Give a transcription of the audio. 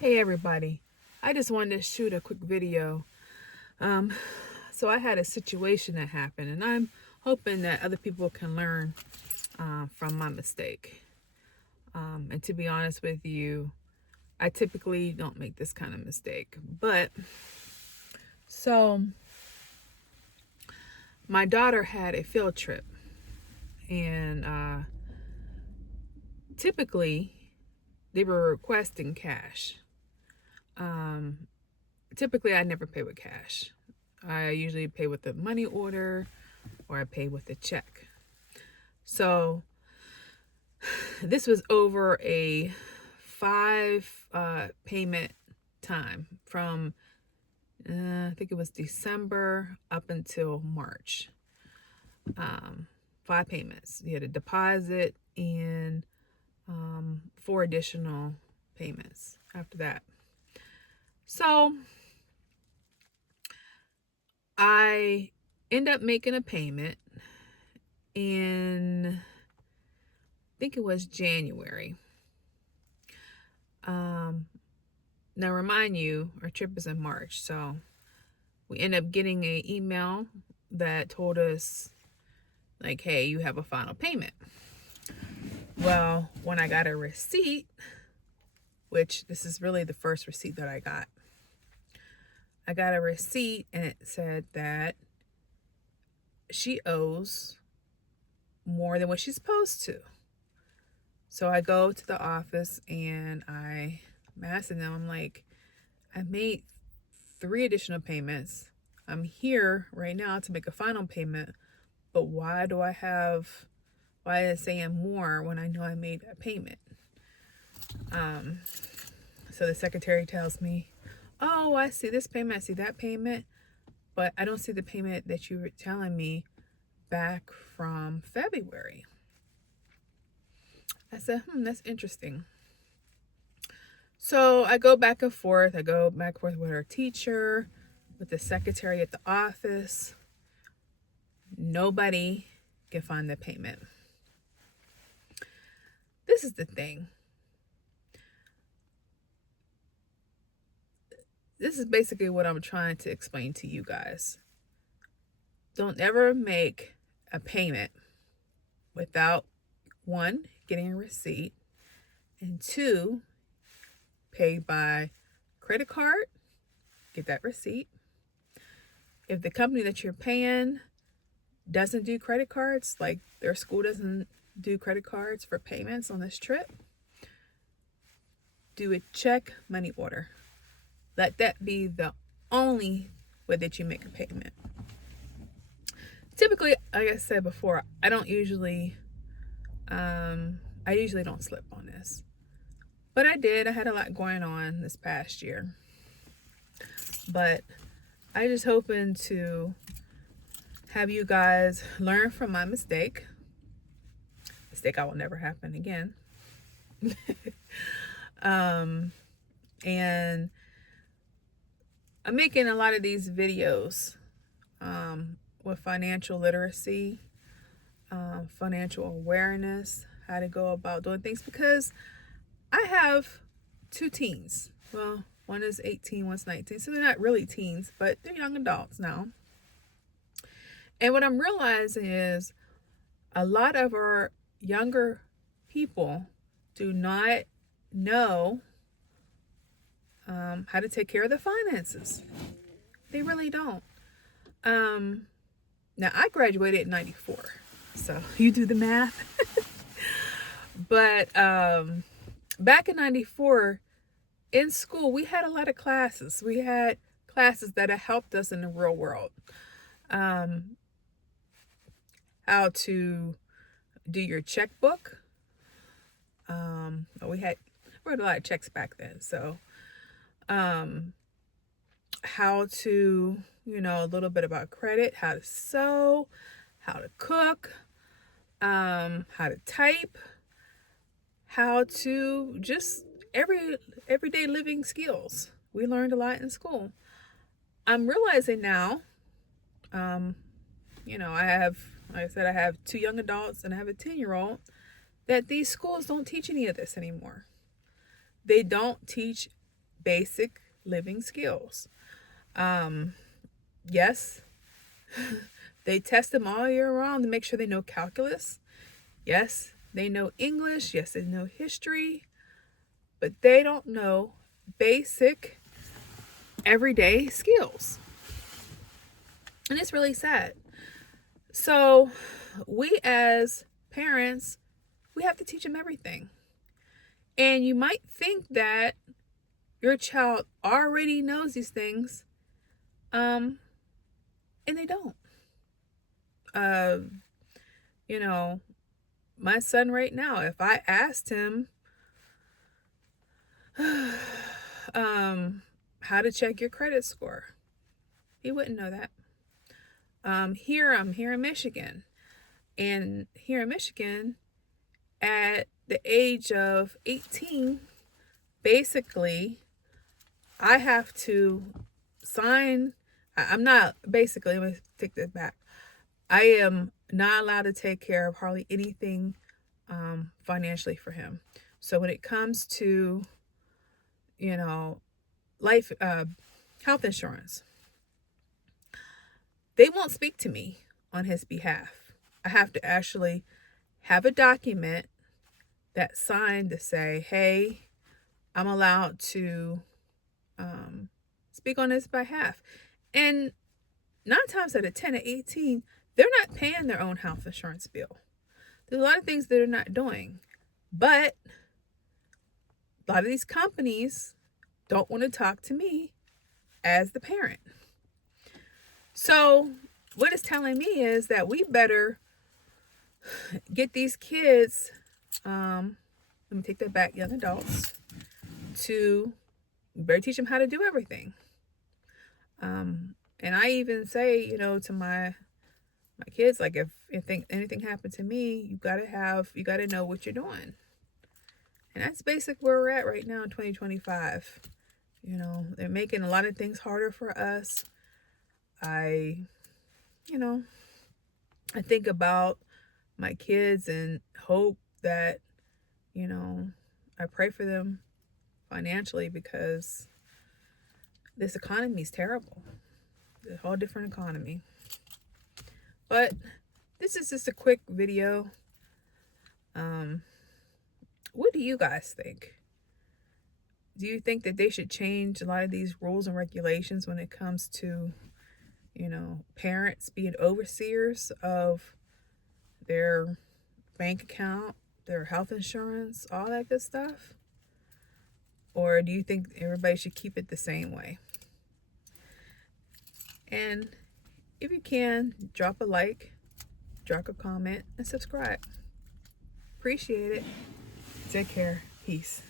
Hey everybody, I just wanted to shoot a quick video. Um, so I had a situation that happened, and I'm hoping that other people can learn from my mistake. And to be honest with you, I typically don't make this kind of mistake. But so my daughter had a field trip, and typically they were requesting cash. Um, Typically I never pay with cash. I usually pay with a money order or I pay with a check. So this was over a 5 payment time from I think it was December up until March. 5 payments. You had a deposit and 4 additional payments after that. So I end up making a payment in, I think it was January. Now remind you, our trip is in March, so we end up getting an email that told us like, hey, you have a final payment. Well, when I got a receipt, which this is really the first receipt that I got a receipt and it said that she owes more than what she's supposed to. So I go to the office and I'm asking them, I'm like, I made 3 additional payments. I'm here right now to make a final payment, but why is it saying more when I know I made a payment? So the secretary tells me, oh, I see this payment, I see that payment, but I don't see the payment that you were telling me back from February. I said, that's interesting. So I go back and forth. I go back and forth with her teacher, with the secretary at the office. Nobody can find the payment. This is the thing. This is basically what I'm trying to explain to you guys. Don't ever make a payment without, one, getting a receipt, and two, pay by credit card, get that receipt. If the company that you're paying doesn't do credit cards, like their school doesn't do credit cards for payments on this trip, do a check money order. Let that be the only way that you make a payment. Typically, like I said before, I usually don't slip on this. But I did. I had a lot going on this past year. But I just hoping to have you guys learn from my mistake. Mistake I will never happen again. And I'm making a lot of these videos with financial literacy, financial awareness, how to go about doing things, because I have 2 teens. Well, one is 18, one's 19, so they're not really teens, but they're young adults now. And what I'm realizing is a lot of our younger people do not know how to take care of their finances. They really don't. Now, I graduated in 94, so you do the math. But back in 94, in school, we had a lot of classes. We had classes that have helped us in the real world. How to do your checkbook. We wrote a lot of checks back then. So how to, a little bit about credit, how to sew, how to cook, how to type, how to just everyday living skills. We learned a lot in school. I'm realizing now, I have, like I said, I have 2 young adults and I have a 10-year-old, that these schools don't teach any of this anymore. They don't teach basic living skills. Yes, they test them all year round to make sure they know calculus. Yes, they know English. Yes, they know history. But they don't know basic everyday skills. And it's really sad. So we as parents, we have to teach them everything. And you might think that your child already knows these things, and they don't. You know, my son right now, if I asked him how to check your credit score, he wouldn't know that. I'm here in Michigan. And here in Michigan, at the age of 18, basically, I have to sign. I'm not, basically, let me take that back. I am not allowed to take care of hardly anything financially for him. So when it comes to, life, health insurance, they won't speak to me on his behalf. I have to actually have a document that's signed to say, hey, I'm allowed to speak on his behalf. And 9 times out of 10 at 18, they're not paying their own health insurance bill. There's a lot of things they're not doing. But a lot of these companies don't want to talk to me as the parent. So what it's telling me is that we better get these kids, let me take that back, young adults, to better teach them how to do everything. And I even say, to my kids, like, if anything happened to me, you gotta know what you're doing. And that's basically where we're at right now in 2025. They're making a lot of things harder for us. I think about my kids and hope that, I pray for them financially, because this economy is terrible. It's a whole different economy. But this is just a quick video. What do you guys think? Do you think that they should change a lot of these rules and regulations when it comes to, parents being overseers of their bank account, their health insurance, all that good stuff? Or do you think everybody should keep it the same way? And if you can, drop a like, drop a comment, and subscribe. Appreciate it. Take care. Peace.